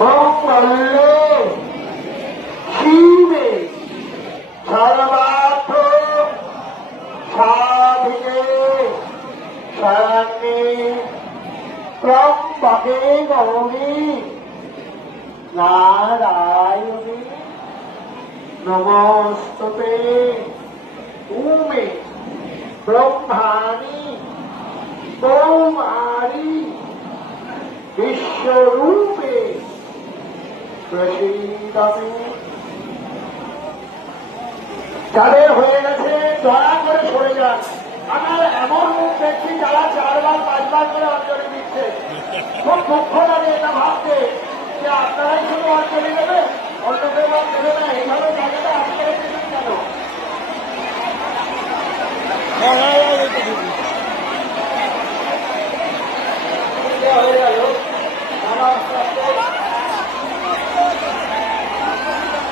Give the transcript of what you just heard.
মঙ্গলে শিবে সর্বার্থ সাধিকে শরণ্যে ত্রম্বকে গৌরী নারায়ণী নমস্তুতে উমে ব্রহ্মাণি কৌমারী বিশ্বরূপে প্রসীদতে। যাদের হয়ে গেছে দয়া করে সরে যান। আমার এমন মুখ দেখছি যারা 4 বার 5 বার করে অঞ্জলি দিচ্ছে। খুব দুঃখ লাগে এটা ভাবতে যে আপনারাই শুধু অঞ্জলি দেবে, অন্য কেউ আর দেবে না। এইভাবে জায়গাটা আপনারা দেবেন কেন? হয়ে গেল।